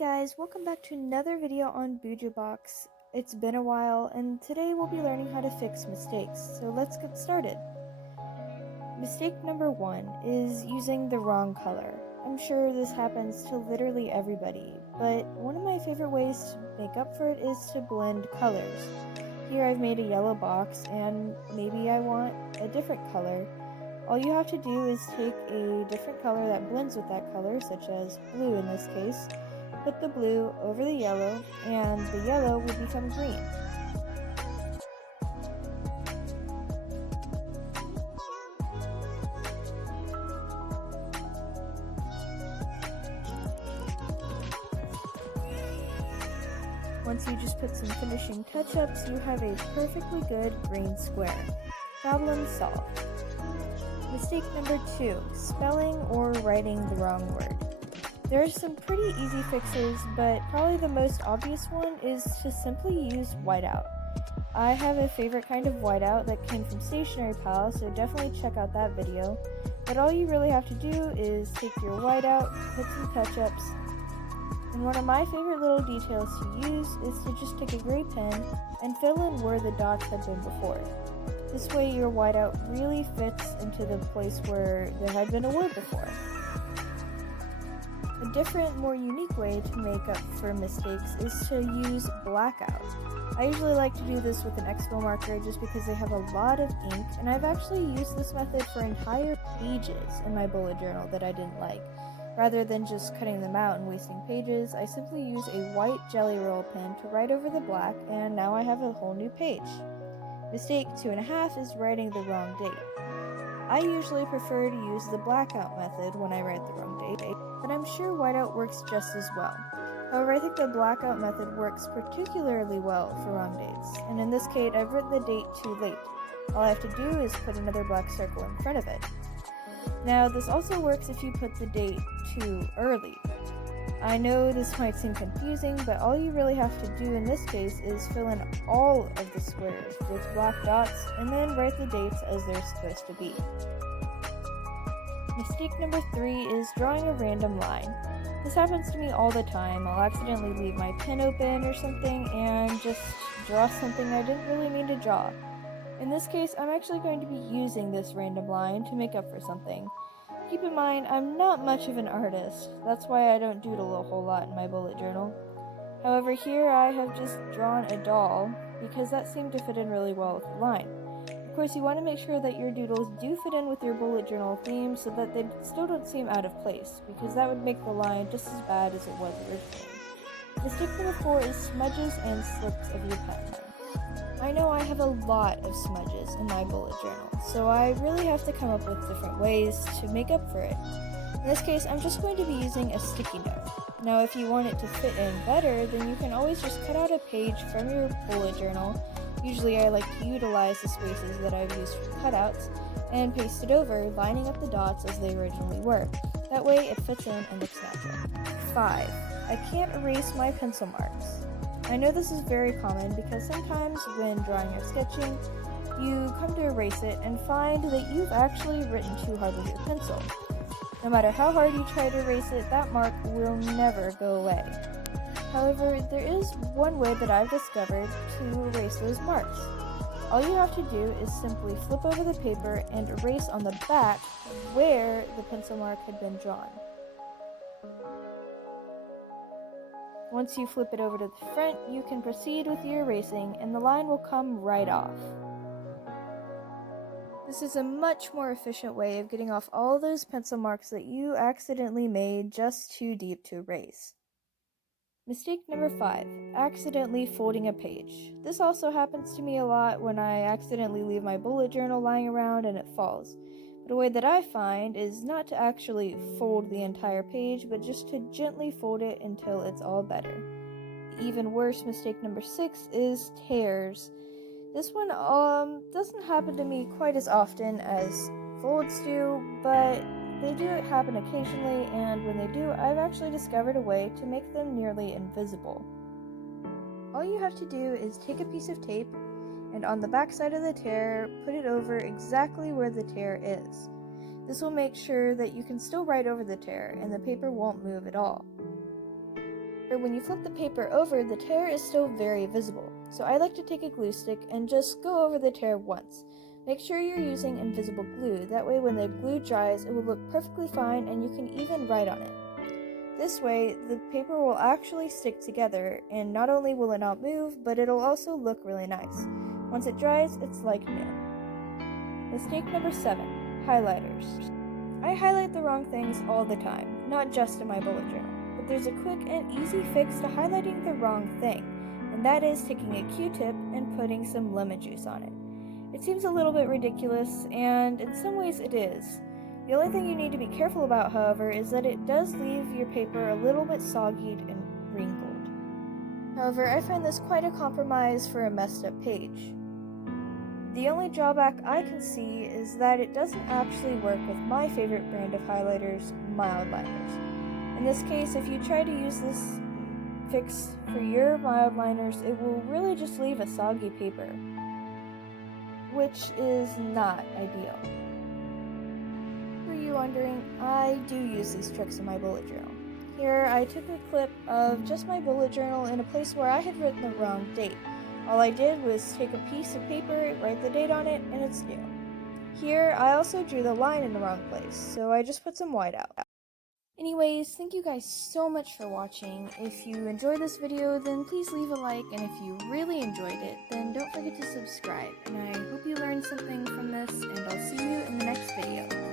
guys, welcome back to another video on BuJo Box. It's been a while, and today we'll be learning how to fix mistakes, so let's get started. Mistake number 1 is using the wrong color. I'm sure this happens to literally everybody, but one of my favorite ways to make up for it is to blend colors. Here I've made a yellow box, and maybe I want a different color. All you have to do is take a different color that blends with that color, such as blue in this case, put the blue over the yellow, and the yellow will become green. Once you just put some finishing touch-ups, you have a perfectly good green square. Problem solved. Mistake number 2, spelling or writing the wrong word. There are some pretty easy fixes, but probably the most obvious one is to simply use whiteout. I have a favorite kind of whiteout that came from Stationery Pal, so definitely check out that video. But all you really have to do is take your whiteout, put some touch-ups, and one of my favorite little details to use is to just take a gray pen and fill in where the dots had been before. This way your whiteout really fits into the place where there had been a word before. A different, more unique way to make up for mistakes is to use blackout. I usually like to do this with an Expo marker just because they have a lot of ink, and I've actually used this method for entire pages in my bullet journal that I didn't like. Rather than just cutting them out and wasting pages, I simply use a white jelly roll pen to write over the black, and now I have a whole new page. Mistake 2.5 is writing the wrong date. I usually prefer to use the blackout method when I write the wrong date, but I'm sure whiteout works just as well. However, I think the blackout method works particularly well for wrong dates, and in this case I've written the date too late. All I have to do is put another black circle in front of it. Now, this also works if you put the date too early. I know this might seem confusing, but all you really have to do in this case is fill in all of the squares with black dots and then write the dates as they're supposed to be. Mistake number 3 is drawing a random line. This happens to me all the time. I'll accidentally leave my pen open or something and just draw something I didn't really mean to draw. In this case, I'm actually going to be using this random line to make up for something. Keep in mind, I'm not much of an artist. That's why I don't doodle a whole lot in my bullet journal. However, here I have just drawn a doll because that seemed to fit in really well with the line. Of course, you want to make sure that your doodles do fit in with your bullet journal theme so that they still don't seem out of place, because that would make the line just as bad as it was originally. Mistake number 4 is smudges and slips of your pen. I know I have a lot of smudges in my bullet journal, so I really have to come up with different ways to make up for it. In this case, I'm just going to be using a sticky note. Now, if you want it to fit in better, then you can always just cut out a page from your bullet journal. Usually I like to utilize the spaces that I've used for cutouts and paste it over, lining up the dots as they originally were. That way it fits in and looks natural. 5. I can't erase my pencil marks. I know this is very common because sometimes when drawing or sketching, you come to erase it and find that you've actually written too hard with your pencil. No matter how hard you try to erase it, that mark will never go away. However, there is one way that I've discovered to erase those marks. All you have to do is simply flip over the paper and erase on the back where the pencil mark had been drawn. Once you flip it over to the front, you can proceed with your erasing and the line will come right off. This is a much more efficient way of getting off all those pencil marks that you accidentally made just too deep to erase. Mistake number 5, accidentally folding a page. This also happens to me a lot when I accidentally leave my bullet journal lying around and it falls. But a way that I find is not to actually fold the entire page, but just to gently fold it until it's all better. The even worse mistake number 6 is tears. This one doesn't happen to me quite as often as folds do, but they do happen occasionally, and when they do, I've actually discovered a way to make them nearly invisible. All you have to do is take a piece of tape, and on the back side of the tear, put it over exactly where the tear is. This will make sure that you can still write over the tear, and the paper won't move at all. Or when you flip the paper over, the tear is still very visible. So I like to take a glue stick and just go over the tear once. Make sure you're using invisible glue, that way when the glue dries it will look perfectly fine and you can even write on it. This way, the paper will actually stick together, and not only will it not move, but it'll also look really nice. Once it dries, it's like new. Mistake number 7, highlighters. I highlight the wrong things all the time, not just in my bullet journal, but there's a quick and easy fix to highlighting the wrong thing, and that is taking a Q-tip and putting some lemon juice on it. It seems a little bit ridiculous, and in some ways it is. The only thing you need to be careful about, however, is that it does leave your paper a little bit soggy and wrinkled. However, I find this quite a compromise for a messed up page. The only drawback I can see is that it doesn't actually work with my favorite brand of highlighters, mild liners. In this case, if you try to use this fix for your mild liners, it will really just leave a soggy paper, which is not ideal. For you wondering, I do use these tricks in my bullet journal. Here, I took a clip of just my bullet journal in a place where I had written the wrong date. All I did was take a piece of paper, write the date on it, and it's new. Here, I also drew the line in the wrong place, so I just put some white out. Anyways, thank you guys so much for watching. If you enjoyed this video, then please leave a like, and if you really enjoyed it, then don't forget to subscribe. And I hope you learned something from this, and I'll see you in the next video.